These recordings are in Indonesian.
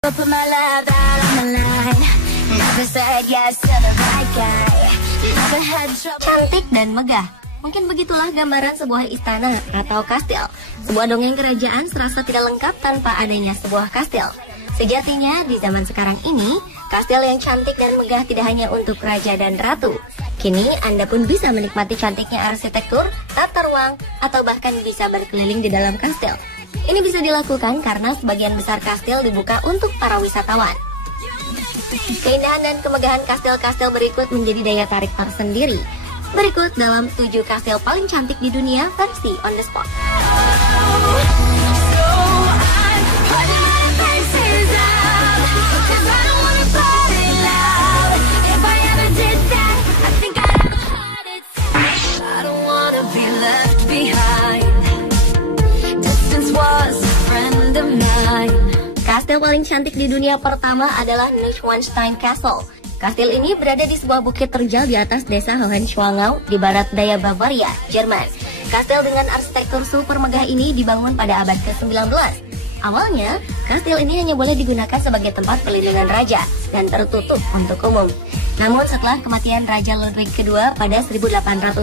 Put my love out on the line. Never said yes to the right guy. Never had trouble. Cantik dan megah. Mungkin begitulah gambaran sebuah istana atau kastil. Sebuah dongeng kerajaan serasa tidak lengkap tanpa adanya sebuah kastil. Sejatinya di zaman sekarang ini, kastil yang cantik dan megah tidak hanya untuk raja dan ratu. Kini Anda pun bisa menikmati cantiknya arsitektur, tata ruang, atau bahkan bisa berkeliling di dalam kastil. Ini bisa dilakukan karena sebagian besar kastil dibuka untuk para wisatawan. Keindahan dan kemegahan kastil-kastil berikut menjadi daya tarik tersendiri. Berikut dalam 7 kastil paling cantik di dunia versi On The Spot. Kastil paling cantik di dunia pertama adalah Neuschwanstein Castle. Kastil ini berada di sebuah bukit terjal di atas desa Hohenschwangau di barat daya Bavaria, Jerman. Kastil dengan arsitektur super megah ini dibangun pada abad ke-19. Awalnya, kastil ini hanya boleh digunakan sebagai tempat pelindungan raja dan tertutup untuk umum. Namun setelah kematian Raja Ludwig II pada 1886,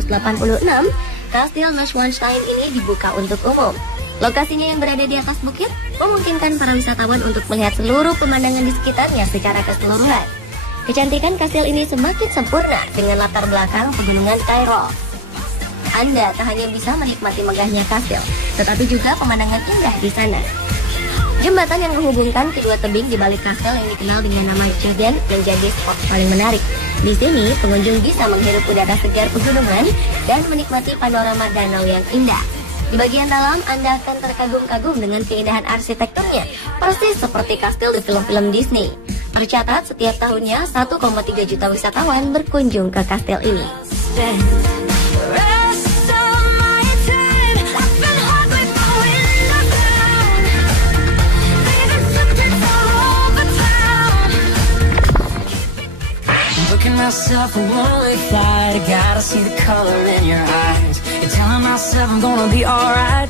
kastil Neuschwanstein ini dibuka untuk umum. Lokasinya yang berada di atas bukit memungkinkan para wisatawan untuk melihat seluruh pemandangan di sekitarnya secara keseluruhan. Kecantikan kastil ini semakin sempurna dengan latar belakang pegunungan Tyrol. Anda tak hanya bisa menikmati megahnya kastil, tetapi juga pemandangan indah di sana. Jembatan yang menghubungkan kedua tebing di balik kastil yang dikenal dengan nama Jaden menjadi spot paling menarik. Di sini, pengunjung bisa menghirup udara segar pegunungan dan menikmati panorama danau yang indah. Di bagian dalam, Anda akan terkagum-kagum dengan keindahan arsitekturnya, persis seperti kastil di film-film Disney. Tercatat setiap tahunnya 1,3 juta wisatawan berkunjung ke kastil ini.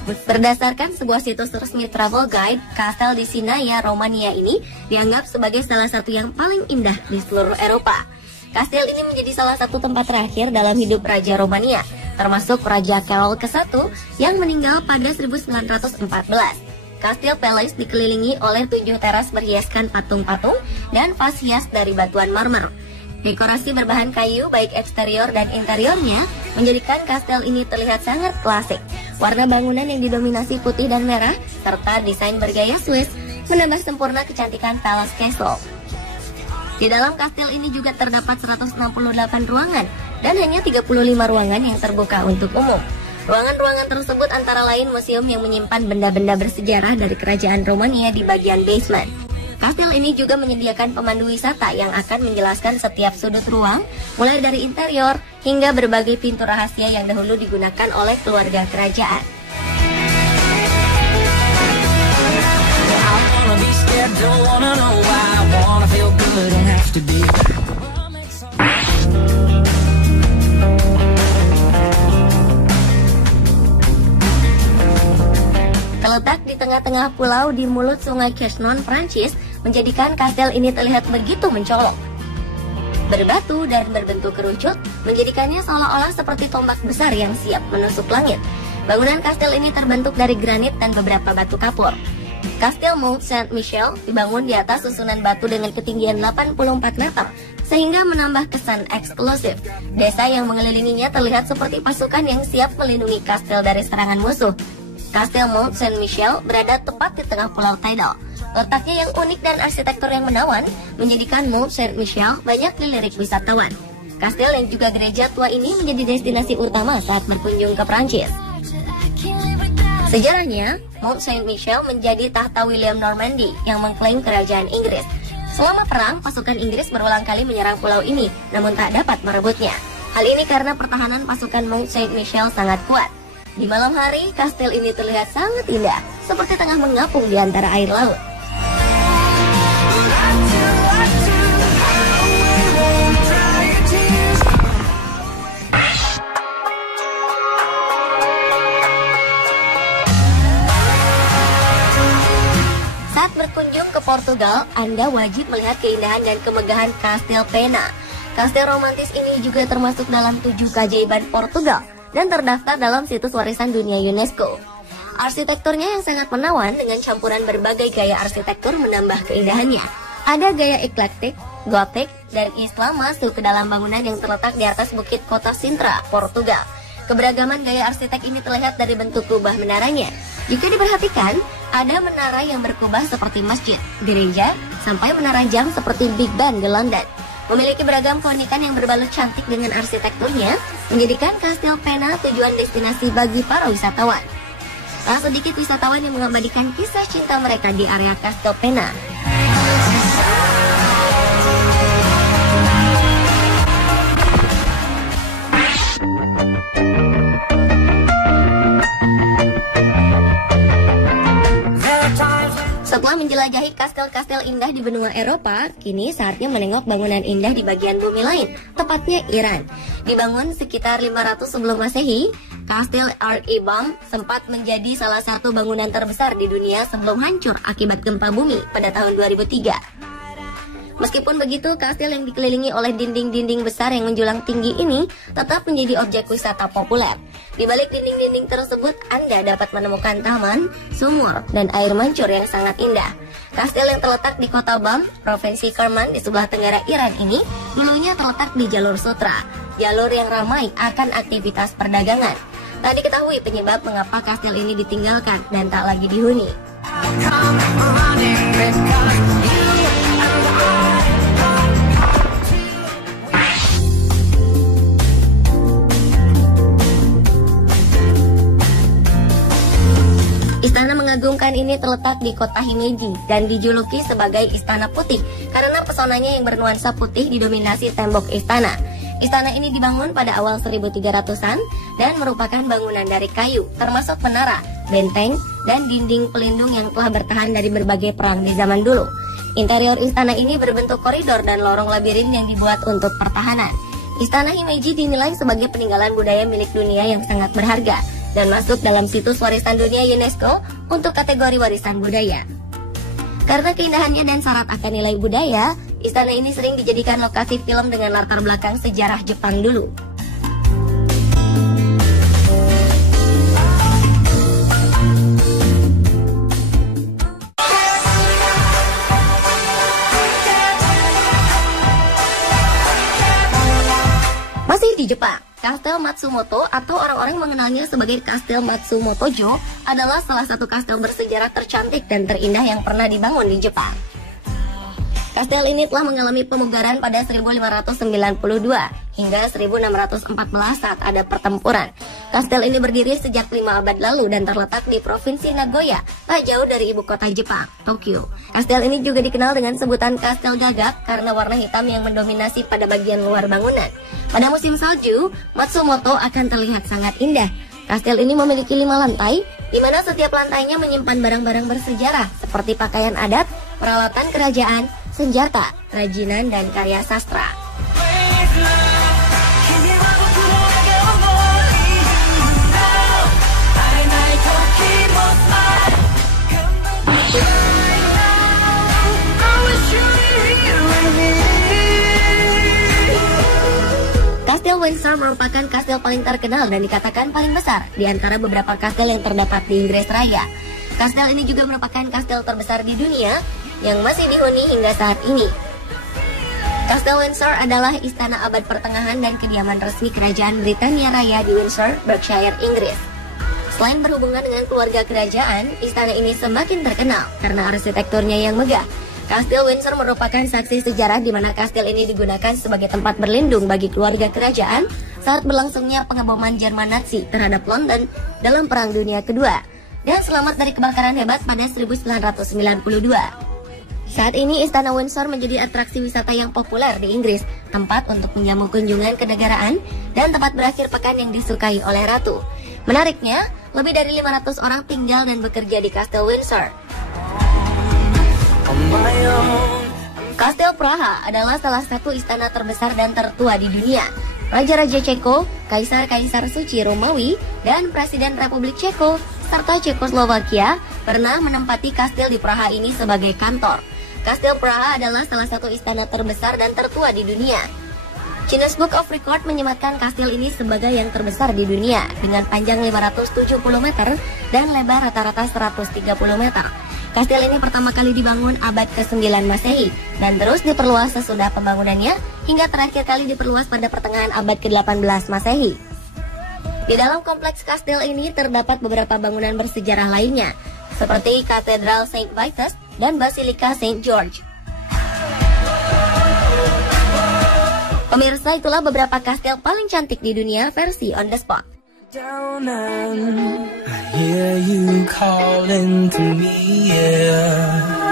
Berdasarkan sebuah situs resmi travel guide, kastel di Sinaia, Romania ini dianggap sebagai salah satu yang paling indah di seluruh Eropa. Kastil ini menjadi salah satu tempat terakhir dalam hidup Raja Romania, termasuk Raja Carol ke-1 yang meninggal pada 1914. Kastil Palace dikelilingi oleh 7 teras berhiaskan patung-patung dan vas hias dari batuan marmer. Dekorasi berbahan kayu baik eksterior dan interiornya menjadikan kastil ini terlihat sangat klasik. Warna bangunan yang didominasi putih dan merah serta desain bergaya Swiss menambah sempurna kecantikan Palace Castle. Di dalam kastil ini juga terdapat 168 ruangan dan hanya 35 ruangan yang terbuka untuk umum. Ruangan-ruangan tersebut antara lain museum yang menyimpan benda-benda bersejarah dari kerajaan Romania di bagian basement. Kastil ini juga menyediakan pemandu wisata yang akan menjelaskan setiap sudut ruang, mulai dari interior hingga berbagai pintu rahasia yang dahulu digunakan oleh keluarga kerajaan. Terletak di tengah-tengah pulau di mulut sungai Quesnon, Prancis, menjadikan kastil ini terlihat begitu mencolok. Berbatu dan berbentuk kerucut, menjadikannya seolah-olah seperti tombak besar yang siap menusuk langit. Bangunan kastil ini terbentuk dari granit dan beberapa batu kapur. Kastil Mont Saint-Michel dibangun di atas susunan batu dengan ketinggian 84 meter, sehingga menambah kesan eksklusif. Desa yang mengelilinginya terlihat seperti pasukan yang siap melindungi kastil dari serangan musuh. Kastil Mont Saint-Michel berada tepat di tengah pulau Tidal. Letaknya yang unik dan arsitektur yang menawan menjadikan Mont Saint-Michel banyak dilirik wisatawan. Kastil yang juga gereja tua ini menjadi destinasi utama saat berkunjung ke Prancis. Sejarahnya, Mont Saint-Michel menjadi tahta William Normandy yang mengklaim kerajaan Inggris. Selama perang, pasukan Inggris berulang kali menyerang pulau ini, namun tak dapat merebutnya. Hal ini karena pertahanan pasukan Mont Saint-Michel sangat kuat. Di malam hari, kastil ini terlihat sangat indah, seperti tengah mengapung di antara air laut. berkunjung ke Portugal, Anda wajib melihat keindahan dan kemegahan Kastil Pena. Kastil romantis ini juga termasuk dalam 7 keajaiban Portugal dan terdaftar dalam situs warisan dunia UNESCO. Arsitekturnya yang sangat menawan dengan campuran berbagai gaya arsitektur menambah keindahannya. Ada gaya eklektik, gotik, dan Islam masuk ke dalam bangunan yang terletak di atas bukit kota Sintra, Portugal. Keberagaman gaya arsitek ini terlihat dari bentuk kubah menaranya. Jika diperhatikan, ada menara yang berkubah seperti masjid, gereja, sampai menara jam seperti Big Ben di London. Memiliki beragam keunikan yang berbalut cantik dengan arsitekturnya, menjadikan Kastil Pena tujuan destinasi bagi para wisatawan. Tak sedikit wisatawan yang mengabadikan kisah cinta mereka di area Kastil Pena. Setelah menjelajahi kastil-kastil indah di benua Eropa, kini saatnya menengok bangunan indah di bagian bumi lain, tepatnya Iran. Dibangun sekitar 500 sebelum Masehi, Kastil Ar-Ibam sempat menjadi salah satu bangunan terbesar di dunia sebelum hancur akibat gempa bumi pada tahun 2003. Meskipun begitu, kastil yang dikelilingi oleh dinding-dinding besar yang menjulang tinggi ini tetap menjadi objek wisata populer. Di balik dinding-dinding tersebut, Anda dapat menemukan taman, sumur, dan air mancur yang sangat indah. Kastil yang terletak di kota Bam, Provinsi Kerman di sebelah tenggara Iran ini, dulunya terletak di jalur sutra, jalur yang ramai akan aktivitas perdagangan. Tak diketahui penyebab mengapa kastil ini ditinggalkan dan tak lagi dihuni. Istana mengagumkan ini terletak di kota Himeji dan dijuluki sebagai Istana Putih karena pesonanya yang bernuansa putih didominasi tembok istana. Istana ini dibangun pada awal 1300-an dan merupakan bangunan dari kayu, termasuk menara, benteng, dan dinding pelindung yang telah bertahan dari berbagai perang di zaman dulu. Interior istana ini berbentuk koridor dan lorong labirin yang dibuat untuk pertahanan. Istana Himeji dinilai sebagai peninggalan budaya milik dunia yang sangat berharga dan masuk dalam situs warisan dunia UNESCO untuk kategori warisan budaya. Karena keindahannya dan syarat akan nilai budaya, istana ini sering dijadikan lokasi film dengan latar belakang sejarah Jepang dulu. Masih di Jepang, Kastil Matsumoto atau orang-orang mengenalnya sebagai Kastil Matsumoto-jo adalah salah satu kastil bersejarah tercantik dan terindah yang pernah dibangun di Jepang. Kastil ini telah mengalami pemugaran pada 1592 hingga 1614 saat ada pertempuran. Kastil ini berdiri sejak 5 abad lalu dan terletak di Provinsi Nagoya, tak jauh dari ibu kota Jepang, Tokyo. Kastil ini juga dikenal dengan sebutan Kastil Gagap karena warna hitam yang mendominasi pada bagian luar bangunan. Pada musim salju, Matsumoto akan terlihat sangat indah. Kastil ini memiliki 5 lantai, di mana setiap lantainya menyimpan barang-barang bersejarah seperti pakaian adat, peralatan kerajaan, senjata, kerajinan, dan karya sastra. Kastil Windsor merupakan kastil paling terkenal dan dikatakan paling besar di antara beberapa kastil yang terdapat di Inggris Raya. Kastil ini juga merupakan kastil terbesar di dunia yang masih dihuni hingga saat ini. Kastil Windsor adalah istana abad pertengahan dan kediaman resmi kerajaan Britania Raya di Windsor, Berkshire, Inggris. Selain berhubungan dengan keluarga kerajaan, istana ini semakin terkenal karena arsitekturnya yang megah. Kastil Windsor merupakan saksi sejarah di mana kastil ini digunakan sebagai tempat berlindung bagi keluarga kerajaan saat berlangsungnya pengeboman Jerman Nazi terhadap London dalam Perang Dunia Kedua dan selamat dari kebakaran hebat pada 1992. Saat ini Istana Windsor menjadi atraksi wisata yang populer di Inggris, tempat untuk menjamu kunjungan kenegaraan dan tempat berakhir pekan yang disukai oleh ratu. Menariknya, lebih dari 500 orang tinggal dan bekerja di Kastil Windsor. Kastil Praha adalah salah satu istana terbesar dan tertua di dunia. Raja-raja Ceko, kaisar-kaisar suci Romawi, dan Presiden Republik Ceko serta Cekoslovakia pernah menempati kastil di Praha ini sebagai kantor. Kastil Praha adalah salah satu istana terbesar dan tertua di dunia. Guinness Book of Record menyematkan kastil ini sebagai yang terbesar di dunia dengan panjang 570 meter dan lebar rata-rata 130 meter. Kastil ini pertama kali dibangun abad ke-9 Masehi dan terus diperluas sesudah pembangunannya hingga terakhir kali diperluas pada pertengahan abad ke-18 Masehi. Di dalam kompleks kastil ini terdapat beberapa bangunan bersejarah lainnya, seperti Katedral Saint Vitus dan Basilika Saint George. Pemirsa, itulah beberapa kastil paling cantik di dunia versi On The Spot. Down and I hear you calling to me, yeah.